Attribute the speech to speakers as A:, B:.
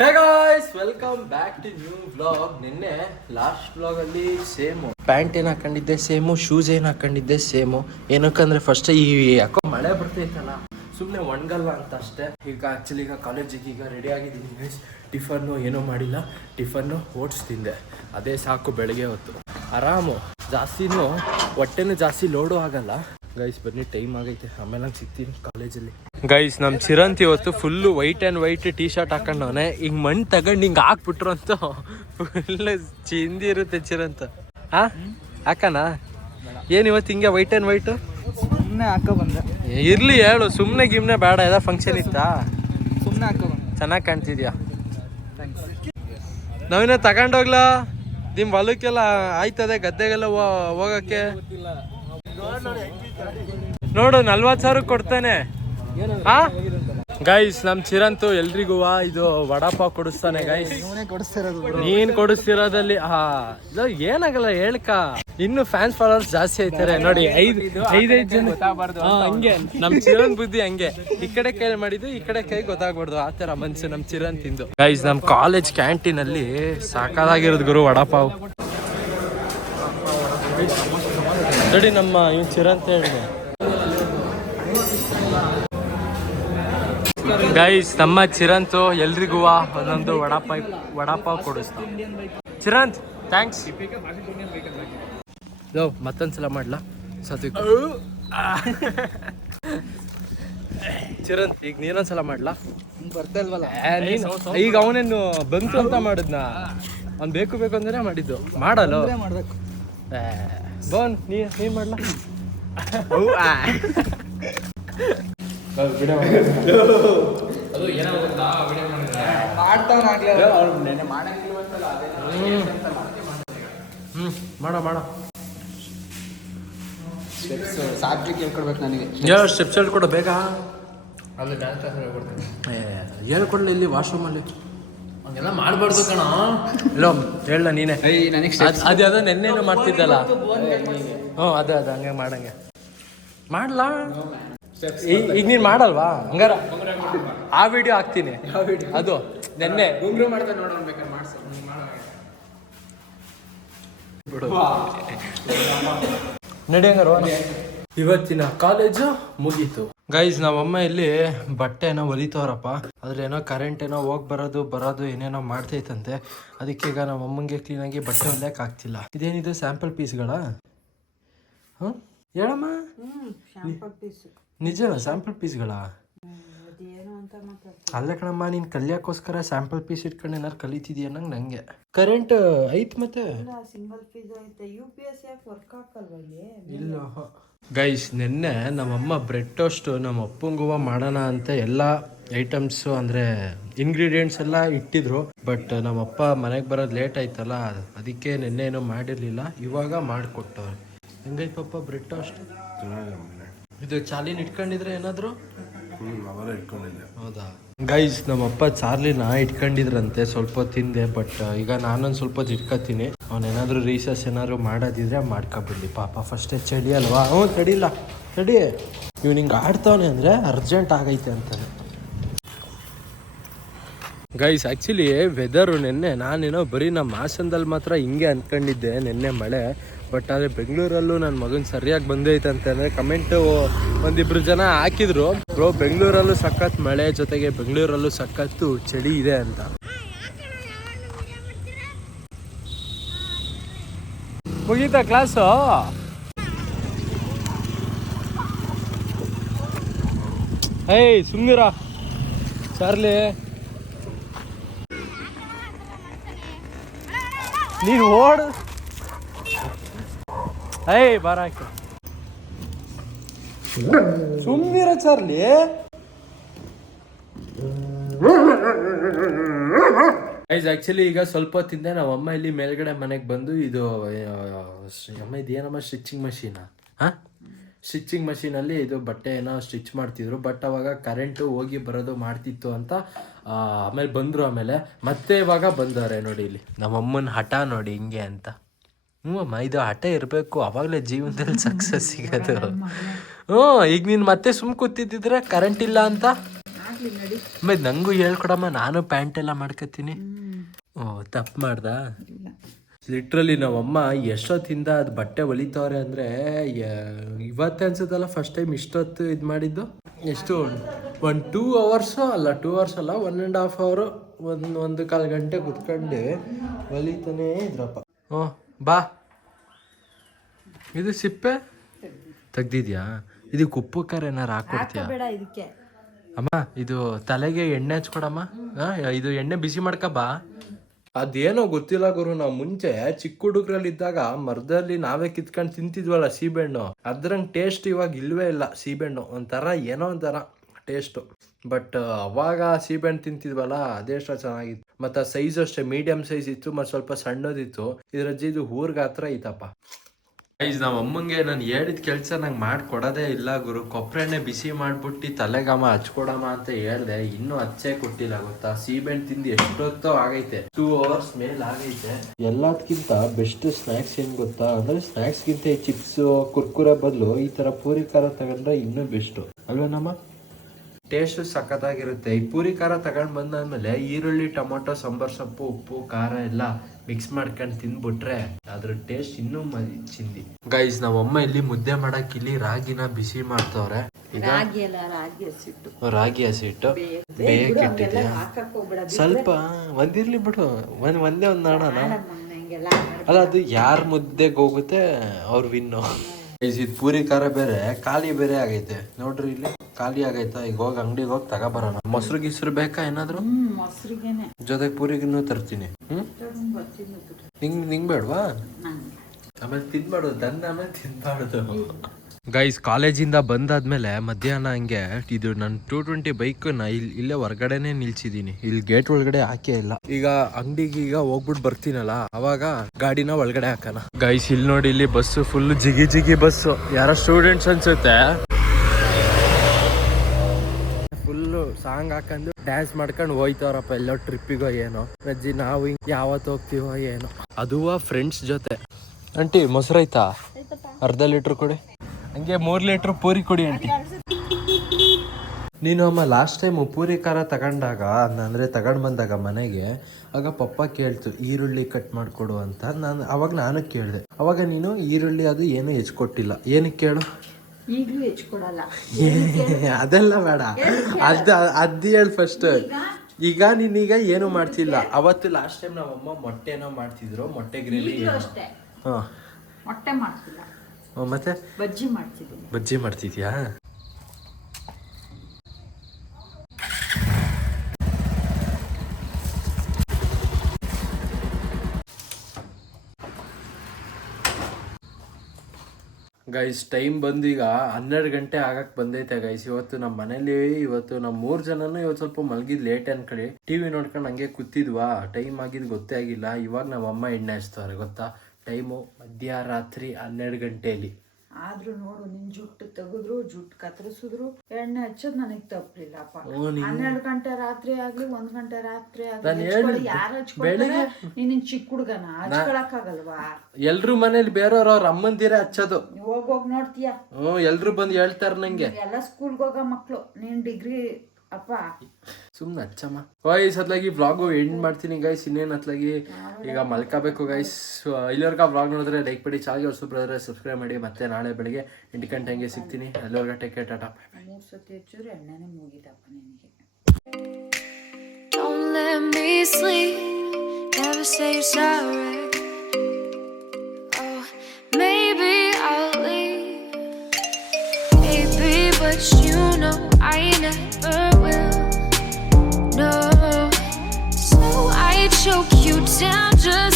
A: Guys welcome back to new vlog ನಿನ್ನೆ last ವ್ಲಾಗಲ್ಲಿ same pant ಏನು ಹಾಕೊಂಡಿದ್ದೆ ಸೇಮು ಶೂಸ್ ಏನು ಹಾಕೊಂಡಿದ್ದೆ ಸೇಮು ಏನಕ್ಕಂದ್ರೆ ಫಸ್ಟ್ ಈ ಯಾಕೋ ಮಳೆ ಬರ್ತೈತಲ್ಲ ಸುಮ್ಮನೆ ಒಣಗಲ್ಲ ಅಂತ ಅಷ್ಟೇ. ಈಗ ಆ್ಯಕ್ಚುಲಿ ಈಗ ಕಾಲೇಜಿಗೆ ಈಗ ರೆಡಿ ಆಗಿದ್ದೀನಿ ಗೈಸ್ ಟಿಫನ್ನು ಏನೂ ಮಾಡಿಲ್ಲ. ಟಿಫನ್ನು ಓಟ್ಸ್ ತಿಂದೆ. ಅದೇ ಸಾಕು ಬೆಳಗ್ಗೆ ಹೊತ್ತು. ಆರಾಮು. ಜಾಸ್ತಿನೂ ಹೊಟ್ಟೆನೂ ಜಾಸ್ತಿ ಲೋಡು ಆಗಲ್ಲ. ಗೈಸ್ ಬನ್ನಿ ಟೈಮ್ ಆಗೈತೆ. ಆಮೇಲೆ ನಂಗೆ ಸಿಗ್ತೀನಿ ಕಾಲೇಜಲ್ಲಿ ಗೈಸ್ ನಮ್ ಚಿರಂತ್ ಇವತ್ತು full white and white T shirt ಹಾಕೊಂಡವನೆ. ಹಿಂಗೆ ಮಣ್ಣು ತಗೊಂಡು ಹಿಂಗೆ ಹಾಕ್ಬಿಟ್ರು ಅಂತ ಫುಲ್ ಚಿಂದಿ ಇರುತ್ತೆ ಚಿರಂತ. ಹಾಂ? ಹಾಕಣ? ಏನು ಇವತ್ತು ಹಿಂಗೆ ವೈಟ್ ಆ್ಯಂಡ್ ವೈಟ್
B: ಸುಮ್ಮನೆ ಹಾಕೋ ಬಂದೆ.
A: ಇರ್ಲಿ ಹೇಳು ಸುಮ್ಮನೆ ಗಿಮ್ನೆ ಬೇಡ ಎಲ್ಲ ಫಂಕ್ಷನ್ ಇತ್ತಾ?
B: ಸುಮ್ಮನೆ ಹಾಕೋ
A: ಚೆನ್ನಾಗಿ ಕಾಣ್ತಿದ್ಯಾ?
B: ಥ್ಯಾಂಕ್ಸ್
A: ನಾವಿನ್ನ ತಗೊಂಡೋಗ್ಲಾ ನಿಮ್ಮ ಹೊಲಕ್ಕೆಲ್ಲ ಆಯ್ತದೆ ಗದ್ದೆಗೆಲ್ಲ ಹೋಗಕ್ಕೆ? ನೋಡು ನಲ್ವತ್ತು ಸಾವಿರ ಕೊಡ್ತಾನೆ. ಗೈಸ್ ನಮ್ ಚಿರಂತು ಎಲ್ರಿಗೂ ಇದು ವಡಾಪಾವ್ ಕೊಡಿಸ್ತಾನೆ ಗೈಸ್ ನೀನ್ ಕೊಡಿಸ್ತಿರೋದಲ್ಲಿ ಹಾ ಇದು ಏನಾಗಲ್ಲ ಹೇಳ್ಕ. ಇನ್ನು ಫ್ಯಾನ್ಸ್ ಫಾಲೋವರ್ಸ್ ಜಾಸ್ತಿ ಆಯ್ತಾರೆ ನೋಡಿ ಐದ್ ಐದೈದು ಜನ. ಹಂಗೆ. ನಮ್ ಚಿರಂತ್ ಬುದ್ಧಿ ಹಂಗೆ. ಈ ಕಡೆ ಕೈ ಮಾಡಿದ್ದು ಈ ಕಡೆ ಕೈ ಗೊತ್ತಾಗ್ಬಾರ್ದು ಆ ತರ ಮನ್ಸು ನಮ್ ಚಿರಂತ್ ತಿಂದು ಗೈಸ್ ನಮ್ ಕಾಲೇಜ್ ಕ್ಯಾಂಟೀನ್ ಅಲ್ಲಿ ಸಾಕಾಗಿರೋದು ಗುರು ವಡಾಪಾವ್. ನೋಡಿ ನಮ್ಮ ಇವ್ ಚಿರಂತ್ ಹೇಳಿ. ಗೈಸ್ ನಮ್ಮ ಚಿರಂತು ಎಲ್ರಿಗೂ ಒಂದೊಂದು ವಡಾಪಾಯ್ ವಡಾಪಾವ್ ಕೊಡಿಸ್ತಾ. ಚಿರಂತ್ ಥ್ಯಾಂಕ್ಸ್ ಲೋ ಮತ್ತೊಂದ್ಸಲ ಮಾಡ್ಲಾ? ಸತಿ ಚಿರಂತ್ ಈಗ ನೀನೊಂದ್ಸಲ ಮಾಡ್ಲಾ?
B: ಬರ್ತಾ ಇಲ್ವಲ್ಲ?
A: ಈಗ ಅವನೇನು ಬಂತು ಅಂತ ಮಾಡಿದ್ನ? ಅವ್ನು ಬೇಕು ಬೇಕು ಅಂದ್ರೆ ಮಾಡಿದ್ದು. ಮಾಡಲ್ಲ?
B: ಮಾಡ್ಬೇಕು.
A: ಬೋನ್ ನೀ ನೀ ಮಾಡ್ಲಾ
B: ಮಾಡ್ತಾವನಾಗ್ಲೇ
A: ಹ್ಞೂ ಮಾಡೋ ಮಾಡೋ
B: ಸಾಧ್ವಿ ಹೇಳ್ಕೊಡ್ಬೇಕು ನನಗೆ.
A: ಹೇಳು ಸ್ಟೆಪ್ಸ್ ಹೇಳ್ಕೊಡು ಬೇಗ.
C: ಅಲ್ಲಿ ಡ್ಯಾನ್ಸ್ ಕ್ಲಾಸ್ ಹೇಳ್ಕೊಡ್ತೀನಿ.
A: ಏ ಹೇಳ್ಕೊಡ್ಲಿ ಇಲ್ಲಿ ವಾಶ್ರೂಮಲ್ಲಿ
C: ಹಂಗೆಲ್ಲ ಮಾಡಬಾರ್ದು ಕಣ.
A: ಇಲ್ಲೋ ಹೇಳ ನೀನೆ. ಅದ್ ಅದು ಯಾವುದೋ ನೆನ್ನೆನೂ ಮಾಡ್ತಿದ್ದಲ್ಲ. ಹ್ಞೂ ಅದೇ ಅದೇ ಹಂಗೆ ಮಾಡಂಗೆ. ಮಾಡ್ಲಾ? ಈಗ ನೀನು ಮಾಡಲ್ವಾ? ಹಂಗಾರ ಆ ವಿಡಿಯೋ ಹಾಕ್ತೀನಿ. ಅದು ನೆನ್ನೆ.
B: ಗುಂಗ್ರು ಮಾಡ್ತಾ ನೋಡೋಣ ಬೇಕಾದ್ರೆ ಮಾಡ್ಸು
A: ಬಿಡು. ನಡಿ ಹಂಗಾರ ಇವತ್ತಿನ ಕಾಲೇಜು ಮುಗೀತು. ಗೈಸ್ ನಮ್ಮಮ್ಮ ಇಲ್ಲಿ ಬಟ್ಟೆ ಏನೋ ಹೊಲಿತವ್ರಪ್ಪ ಅದ್ರ ಏನೋ ಕರೆಂಟ್ ಏನೋ ಹೋಗಿ ಬರೋದು ಬರೋದು ಏನೇನೋ ಮಾಡ್ತೈತಂತೆ. ಅದಕ್ಕೆ ಈಗ ನಮ್ಮ ಅಮ್ಮಂಗೆ ಕ್ಲೀನಾಗಿ ಬಟ್ಟೆ ಹೊಲಿಯಕ್ಕೆ ಆಗ್ತಿಲ್ಲ. ಇದೇನಿದು ಸ್ಯಾಂಪಲ್ ಪೀಸ್ಗಳ ಹ್ಞೂ ಹೇಳಮ್ಮ. ನಿಜನಾ ಸ್ಯಾಂಪಲ್ ಪೀಸ್ಗಳ ಅಲ್ಲ ಕಣಮ್ಮ ನೀನು ಕಲಿಯಕ್ಕೋಸ್ಕರ ಸ್ಯಾಂಪಲ್ ಪೀಸ್ ಇಟ್ಕೊಂಡು ಏನಾರು ಕಲಿತಿದ್ಯಾ ನಂಗೆ ನಂಗೆ. ಕರೆಂಟ್ ಐತ್ ಮತ್ತೆ?
D: ಸಿಂಗಲ್ ಪೀಸ್ ಐತೆ. ಯು ಪಿ ಎಸ್ ಯಾಕೆ ವರ್ಕ್ ಹಾಕಲ್ವಾ ಇಲ್ಲ?
A: ಗೈಸ್ ನಿನ್ನೆ ನಮ್ಮಮ್ಮ ಬ್ರೆಡ್ ಟೋಸ್ಟ್ ನಮ್ಮ ಅಪ್ಪಂಗುವ ಮಾಡೋಣ ಅಂತ ಎಲ್ಲ ಐಟಮ್ಸು ಅಂದರೆ ಇಂಗ್ರೀಡಿಯೆಂಟ್ಸ್ ಎಲ್ಲ ಇಟ್ಟಿದ್ರು. ಬಟ್ ನಮ್ಮಪ್ಪ ಮನೆಗೆ ಬರೋದು ಲೇಟ್ ಆಯ್ತಲ್ಲ ಅದಕ್ಕೆ ನಿನ್ನೆ ಏನೋ ಮಾಡಿರಲಿಲ್ಲ. ಇವಾಗ ಮಾಡಿಕೊಟ್ಟವ್ರೆ. ಹೆಂಗೈತೆ ಪಪ್ಪ ಬ್ರೆಡ್ ಟೋಸ್ಟ್ ಇದು ಚಾಲಿನ ಇಟ್ಕೊಂಡಿದ್ರೆ ಏನಾದರೂ? ಹೌದಾ? ಗೈಸ್ ನಮ್ಮಪ್ಪ ಚಾರ್ಲಿನ ಇಟ್ಕೊಂಡಿದ್ರಂತೆ, ಸ್ವಲ್ಪ ತಿಂದೆ ಬಟ್ ಈಗ ನಾನೊಂದು ಸ್ವಲ್ಪ ಇಟ್ಕೊತೀನಿ ಅವನೇನಾದ್ರೂ ರೀಸಸ್ ಏನಾದ್ರು ಮಾಡೋದಿದ್ರೆ ಮಾಡ್ಕೊಬಿಡ್ಲಿ. ಪಾಪ ಫಸ್ಟೇ ಚಳಿ ಅಲ್ವಾ? ಹ್ಞೂ ತಡಿಲ್ಲ ತಡಿ ಇವ್ನಿಂಗ್ ಹಿಂಗೆ ಆಡ್ತಾವನೆ ಅಂದರೆ ಅರ್ಜೆಂಟ್ ಆಗೈತೆ ಅಂತ ಗೈಸ್ ಆ್ಯಕ್ಚುಲಿ ವೆದರು ನಿನ್ನೆ ನಾನೇನೋ ಬರೀ ನಮ್ಮ ಹಾಸನದಲ್ಲಿ ಮಾತ್ರ ಹಿಂಗೆ ಅಂದ್ಕೊಂಡಿದ್ದೆ, ನಿನ್ನೆ ಮಳೆ. ಬಟ್ ಆದರೆ ಬೆಂಗಳೂರಲ್ಲೂ ನನ್ನ ಮಗನ ಸರಿಯಾಗಿ ಬಂದೈತೆ ಅಂತಂದರೆ ಕಮೆಂಟು ಒಂದಿಬ್ರು ಜನ ಹಾಕಿದ್ರು. ಬ್ರೋ ಬೆಂಗಳೂರಲ್ಲೂ ಸಖತ್ ಮಳೆ, ಜೊತೆಗೆ ಬೆಂಗಳೂರಲ್ಲೂ ಸಖತ್ತು ಚಳಿ ಇದೆ ಅಂತ. ಮುಗೀತಾ ಕ್ಲಾಸು ಏಯ್ ಸುಂದಿರ ಚಾರ್ಲಿ ನೀನು ಓಡು ಏಯ್ ಹಾಕಿ. ಸುಮ್ಮನಿರ ಚಾರ್ಲಿ. ಗೈಸ್ ಆಕ್ಚುಲಿ ಈಗ ಸ್ವಲ್ಪ ಹೊತ್ತಿಂದ ನಮ್ಮ ಅಮ್ಮ ಇಲ್ಲಿ ಮೇಲ್ಗಡೆ ಮನೆಗೆ ಬಂದು ಇದು ಅಮ್ಮ ಇದೇನಮ್ಮ ಏನಮ್ಮ ಸ್ಟಿಚಿಂಗ್ ಮಷೀನಾ ಹಾ? ಸ್ಟಿಚಿಂಗ್ ಮಷೀನಲ್ಲಿ ಇದು ಬಟ್ಟೆ ಏನೋ ಸ್ಟಿಚ್ ಮಾಡ್ತಿದ್ರು. ಬಟ್ ಅವಾಗ ಕರೆಂಟು ಹೋಗಿ ಬರೋದು ಮಾಡ್ತಿತ್ತು ಅಂತ ಆಮೇಲೆ ಬಂದರು ಆಮೇಲೆ. ಮತ್ತೆ ಇವಾಗ ಬಂದವ್ರೆ ನೋಡಿ ಇಲ್ಲಿ. ನಮ್ಮ ಅಮ್ಮನ ಹಠ ನೋಡಿ ಹಿಂಗೆ ಅಂತ. ಹ್ಞೂ ಅಮ್ಮ ಇದು ಹಠ ಇರಬೇಕು. ಅವಾಗಲೇ ಜೀವನದಲ್ಲಿ ಸಕ್ಸಸ್ ಸಿಗೋದು. ಹ್ಞೂ ಈಗ ನೀನು ಮತ್ತೆ ಸುಮ್ ಕೂತಿದ್ದಿದ್ರೆ ಕರೆಂಟ್ ಇಲ್ಲ ಅಂತ?
D: ಮೈ
A: ಆಮೇಲೆ ನಂಗೂ ಹೇಳ್ಕೊಡಮ್ಮ ನಾನು ಪ್ಯಾಂಟ್ ಎಲ್ಲ ಮಾಡ್ಕೊತೀನಿ. ಓ ತಪ್ಪು ಮಾಡ್ದ? ಲಿಟ್ರಲಿ ನಮ್ಮಮ್ಮ ಎಷ್ಟೊತ್ತಿಂದ ಅದು ಬಟ್ಟೆ ಹೊಲಿತವ್ರೆ ಅಂದರೆ ಇವತ್ತೇ ಅನ್ಸುತ್ತಲ್ಲ ಫಸ್ಟ್ ಟೈಮ್ ಇಷ್ಟೊತ್ತು ಇದು ಮಾಡಿದ್ದು? ಎಷ್ಟು ಒಂದು ಟೂ ಅವರ್ಸು ಅಲ್ಲ ಟೂ ಅವರ್ಸ್ ಅಲ್ಲ ಒನ್ ಆ್ಯಂಡ್ ಹಾಫ್ ಅವರು ಒಂದು ಒಂದು ಕಾಲು ಗಂಟೆ ಕುತ್ಕೊಂಡು ಹೊಲಿತಾನೇ ಇದ್ರಪ್ಪ. ಹ್ಞೂ ಬಾ. ಇದು ಸಿಪ್ಪೆ? ತೆಗ್ದಿದ್ಯಾ? ಇದಕ್ಕೆ ಉಪ್ಪು ಖಾರ ಏನಾರು
D: ಬೇಡ ಇದಕ್ಕೆ.
A: ಅಮ್ಮ ಇದು ತಲೆಗೆ ಎಣ್ಣೆ ಹಚ್ಕೊಡಮ್ಮ. ಇದು ಎಣ್ಣೆ ಬಿಸಿ ಮಾಡ್ಕ ಬಾ. ಅದೇನೋ ಗೊತ್ತಿಲ್ಲ ಗುರು ನಾವು ಮುಂಚೆ ಚಿಕ್ಕ ಹುಡುಗರಲ್ಲಿ ಇದ್ದಾಗ ಮರದಲ್ಲಿ ನಾವೇ ಕಿತ್ಕೊಂಡು ತಿಂತಿದ್ವಲ್ಲ ಸೀಬೆಹಣ್ಣು. ಅದ್ರಂಗೆ ಟೇಸ್ಟ್ ಇವಾಗ ಇಲ್ವೇ ಇಲ್ಲ ಸೀಬೆಹಣ್ಣು. ಒಂಥರ ಏನೋ ಒಂಥರ ಟೇಸ್ಟು ಬಟ್ ಅವಾಗ ಸೀಬೆಹಣ್ಣು ತಿಂತಿದ್ವಲ್ಲ ಅದೆಷ್ಟೋ ಚೆನ್ನಾಗಿತ್ತು. ಮತ್ತು ಸೈಜ್ ಅಷ್ಟೇ ಮೀಡಿಯಂ ಸೈಜ್ ಇತ್ತು, ಮತ್ತು ಸ್ವಲ್ಪ ಸಣ್ಣದಿತ್ತು. ಇದ್ರಜ್ಜಿ ಇದು ಊರ್ಗ ಹತ್ರ ಐತಪ್ಪ. ಐಸ್ ನಮ್ಮ ಅಮ್ಮಂಗೆ ನಾನು ಹೇಳಿದ ಕೆಲಸ ನಂಗೆ ಮಾಡ್ಕೊಡೋದೇ ಇಲ್ಲ ಗುರು. ಕೊಬ್ಬರೆಣ್ಣೆ ಬಿಸಿ ಮಾಡ್ಬಿಟ್ಟು ತಲೆಗಾಮ ಹಚ್ಕೊಡಮ್ಮ ಅಂತ ಹೇಳ್ದೆ. ಇನ್ನೂ ಹಚ್ಚೇ ಕೊಟ್ಟಿಲ್ಲ, ಗೊತ್ತಾ? ಸೀಬೆಣ್ ತಿಂದು ಎಷ್ಟೊತ್ತೋ ಆಗೈತೆ. ಟೂ ಅವರ್ಸ್ ಮೇಲೆ ಆಗೈತೆ. ಎಲ್ಲದಕ್ಕಿಂತ ಬೆಸ್ಟ್ ಸ್ನ್ಯಾಕ್ಸ್ ಏನ್ ಗೊತ್ತಾ? ಅಂದ್ರೆ ಸ್ನ್ಯಾಕ್ಸ್ಗಿಂತ ಈ ಚಿಪ್ಸ್ ಕುರ್ಕುರೆ ಬದಲು ಈ ತರ ಪೂರಿ ಖಾರ ತಗೊಂಡ್ರೆ ಇನ್ನೂ ಬೆಸ್ಟ್ ಅಲ್ವೇನಮ್ಮ? ಟೇಸ್ಟ್ ಸಖತ್ತಾಗಿರುತ್ತೆ. ಈ ಪೂರಿ ಖಾರ ತಗೊಂಡ್ ಬಂದಾದ್ಮೇಲೆ ಈರುಳ್ಳಿ ಟೊಮೊಟೊ ಸಾಂಬಾರ್ ಸೊಪ್ಪು ಉಪ್ಪು ಖಾರ ಎಲ್ಲ ಮಿಕ್ಸ್ ಮಾಡ್ಕೊಂಡು ತಿಂದ್ಬಿಟ್ರೆ ಅದ್ರ ಟೇಸ್ಟ್ ಇನ್ನೂ ಚಿಂದಿ ಗೈಸ್ ನಮ್ಮ ಅಮ್ಮ ಇಲ್ಲಿ ಮುದ್ದೆ ಮಾಡಕ್ ಇಲ್ಲಿ ರಾಗಿನ ಬಿಸಿ ಮಾಡ್ತವ್ರೆ.
D: ರಾಗಿ ಹಸಿಟ್ಟು.
A: ರಾಗಿ ಹಸಿಟ್ಟು.
D: ಬೇಯಕ್ಕೆ
A: ಸ್ವಲ್ಪ ಒಂದಿರ್ಲಿ ಬಿಡು. ಒಂದ್ ಒಂದೇ ಒಂದ್ ನಾಡೋಣ. ಅಲ್ಲ ಅದು ಯಾರ ಮುದ್ದೆಗೆ ಹೋಗುತ್ತೆ ಅವ್ರ ವಿನ್ನು ಇದು ಪೂರಿ ಖಾರ ಬೇರೆ ಖಾಲಿ ಬೇರೆ ಆಗೈತೆ. ನೋಡ್ರಿ ಇಲ್ಲಿ. ಖಾಲಿ ಆಗೈತಾ? ಈಗ ಹೋಗಿ ಅಂಗಡಿಗೆ ಹೋಗಿ ತಗೋಬರೋಣ. ಮೊಸರು ಗಿಸ್ರು ಬೇಕಾ ಏನಾದ್ರು?
D: ಮೊಸರಿಗೆನೆ.
A: ಜೊತೆಗೆ ಪೂರಿಗಿನ್ನೂ ತರ್ತೀನಿ. ಹ್ಮ್. ನಿಂಗ್ ನಿಂಗ್ ಬೇಡವಾ? ಆಮೇಲೆ ತಿನ್ಬಾರ್ದು ದಂಡ ಆಮೇಲೆ ತಿನ್ಬಾರ್ದು. ಗೈಸ್ ಕಾಲೇಜಿಂದ ಬಂದಾದ್ಮೇಲೆ ಮಧ್ಯಾಹ್ನ ಹಂಗೆ ಇದು ನನ್ನ ಟೂ ಟ್ವೆಂಟಿ ಬೈಕ್ನ ಇಲ್ಲಿ ಇಲ್ಲೇ ಹೊರಗಡೆನೆ ನಿಲ್ಸಿದೀನಿ. ಇಲ್ಲಿ ಗೇಟ್ ಒಳಗಡೆ ಹಾಕೇ ಇಲ್ಲ. ಈಗ ಅಂಗಡಿಗೆ ಈಗ ಹೋಗ್ಬಿಟ್ಟು ಬರ್ತೀನಲ್ಲ ಅವಾಗ ಗಾಡಿನ ಒಳಗಡೆ ಹಾಕೋಣ. ಗೈಸ್ ಇಲ್ಲಿ ನೋಡಿ ಇಲ್ಲಿ ಬಸ್ಸು ಫುಲ್ ಜಿಗಿ ಜಿಗಿ ಬಸ್ಸು. ಯಾರೋ ಸ್ಟೂಡೆಂಟ್ಸ್ ಅನ್ಸುತ್ತೆ. ಸಾಂಗ್ ಹಾಕೊಂಡು ಡ್ಯಾನ್ಸ್ ಮಾಡ್ಕೊಂಡು ಹೋಯ್ತವ್ರಪ್ಪ ಎಲ್ಲೋ ಟ್ರಿಪ್ಪಿಗೋ ಏನೋ. ಅಜ್ಜಿ ನಾವು ಹಿಂಗೆ ಯಾವತ್ತು ಹೋಗ್ತೀವೋ ಏನೋ. ಅದುವ ಫ್ರೆಂಡ್ಸ್ ಜೊತೆ. ಆಂಟಿ ಮೊಸರೈತಾ ಅರ್ಧ ಲೀಟ್ರ್ ಕೊಡಿ. ಹಂಗೆ ಮೂರು ಲೀಟ್ರ್ ಪೂರಿ ಕೊಡಿ ಆಂಟಿ ನೀನು ಅಮ್ಮ ಲಾಸ್ಟ್ ಟೈಮ್ ಪೂರಿ ಖಾರ ತಗೊಂಡಾಗ ಅಂದರೆ ತಗೊಂಡು ಬಂದಾಗ ಮನೆಗೆ ಆಗ ಪಪ್ಪ ಕೇಳ್ತು ಈರುಳ್ಳಿ ಕಟ್ ಮಾಡಿಕೊಡು ಅಂತ. ನಾನು ಅವಾಗ ನಾನು ಕೇಳಿದೆ. ಅವಾಗ ನೀನು ಈರುಳ್ಳಿ ಅದು ಏನು ಹೆಚ್ಕೊಟ್ಟಿಲ್ಲ. ಏನಕ್ಕೆ ಕೇಳು?
D: ಈಗ್ಲೂ ಹೆಚ್ಕೊಡಲ್ಲ.
A: ಅದೆಲ್ಲ ಬೇಡ. ಅದ ಅದ್ ಹೇಳಿ ಫಸ್ಟ್ ಈಗ? ನೀನೀಗ ಏನು ಮಾಡ್ತಿಲ್ಲ. ಅವತ್ತು ಲಾಸ್ಟ್ ಟೈಮ್ ನಮ್ಮಮ್ಮ ಮೊಟ್ಟೆನೋ ಮಾಡ್ತಿದ್ರು ಮೊಟ್ಟೆ ಗ್ರೇವಿ
D: ಅಷ್ಟೇ.
A: ಹಾಂ.
D: ಮೊಟ್ಟೆ ಮಾಡ್ತಿಲ್ಲ.
A: ಮತ್ತೆ?
D: ಬಜ್ಜಿ ಮಾಡ್ತಿದ್ದೀನಿ.
A: ಬಜ್ಜಿ ಮಾಡ್ತಿದ್ಯಾ? ಗೈಸ್ ಟೈಮ್ ಬಂದು ಈಗ ಹನ್ನೆರಡು ಗಂಟೆ ಆಗಕ್ ಬಂದೈತೆ ಗೈಸ್ ಇವತ್ತು ನಮ್ಮ ಮನೇಲಿ, ಇವತ್ತು ನಮ್ಮ ಮೂರು ಜನನು ಇವತ್ತು ಸ್ವಲ್ಪ ಮಲಗಿದ್ ಲೇಟ್ ಅನ್ಕಳಿ ಟಿವಿ ನೋಡ್ಕೊಂಡು ಹಂಗೆ ಕೂತಿದ್ವಾ? ಟೈಮ್ ಆಗಿದ್ ಗೊತ್ತೇ ಆಗಿಲ್ಲ. ಇವಾಗ ನಮ್ಮ ಅಮ್ಮ ಎಣ್ಣೆ ಹಚ್ತವ್ರೆ, ಗೊತ್ತಾ? ಟೈಮು ಮಧ್ಯರಾತ್ರಿ ಹನ್ನೆರಡು ಗಂಟೆಯಲ್ಲಿ
D: ಆದ್ರೂ ನೋಡು ನಿನ್ ಜುಟ್ಟು ತೆಗೆದ್ರು ಜುಟ್ಟು ಕತ್ತರಿಸಿದ್ರು ಎಣ್ಣೆ ಹಚ್ಚೋದ್ ನನಗ್ ತಪ್ಪಲಿಲ್ಲಪ್ಪ ಹನ್ನೆರಡು ಗಂಟೆ ರಾತ್ರಿ ಆಗ್ಲಿ ಒಂದ್ ಗಂಟೆ ರಾತ್ರಿ ಆಗ್ಲಿ ಯಾರ ಹಚ್ಕೊಳ್ತಾರೆ? ನೀನ್ ಚಿಕ್ಕ ಹುಡ್ಗನ? ಹಚ್ಕೊಳಕ್ ಆಗಲ್ವಾ
A: ಎಲ್ರು ಮನೇಲಿ ಬೇರೆಯವ್ರು ಅವ್ರ ಅಮ್ಮಂದಿರೇ ಹಚ್ಚೋದು.
D: ಹೋಗ್ ಹೋಗ್ ನೋಡ್ತೀಯ.
A: ಹ್ಞೂ ಎಲ್ರು ಬಂದು ಹೇಳ್ತಾರ ನಂಗೆ.
D: ಎಲ್ಲ ಸ್ಕೂಲ್ಗೆ ಹೋಗೋ ಮಕ್ಳು. ನೀನ್ ಡಿಗ್ರಿ ಅಪ್ಪ.
A: ಸುಮ್ನೆ ಅಚ್ಚಮ್ಮ. ಗೈಸ್ ಅತ್ಲಾಗಿ ವ್ಲಾಗು ಎಂಡ್ ಮಾಡ್ತೀನಿ ಗೈಸ್ ಇನ್ನೇನು ಅತ್ಲಾಗಿ ಈಗ ಮಲ್ಕೋಬೇಕು ಗೈಸ್ ಇಲ್ಲಿವರೆಗೆ ವ್ಲಾಗ್ ನೋಡಿದ್ರೆ ಲೈಕ್ ಮಾಡಿ ಚಾಲ್ಗೆ ಹೊಸ ಬ್ರದರ್ ಸಬ್ಸ್ಕ್ರೈಬ್ ಮಾಡಿ. ಮತ್ತೆ ನಾಳೆ ಬೆಳಿಗ್ಗೆ ಎಂಟು ಗಂಟೆ ಹಂಗೆ ಸಿಗ್ತೀನಿ. ಅಲ್ಲಿವರೆಗೆ ಟೇಕ್ ಕೇರ್ ಟಾಟಾ.
D: ಮೂರ್ ಸತಿ ಎಣ್ಣೆನೇ ಮುಗಿದಪ್ಪ ನಿನಗೆ.
E: Don't let me sleep. Down just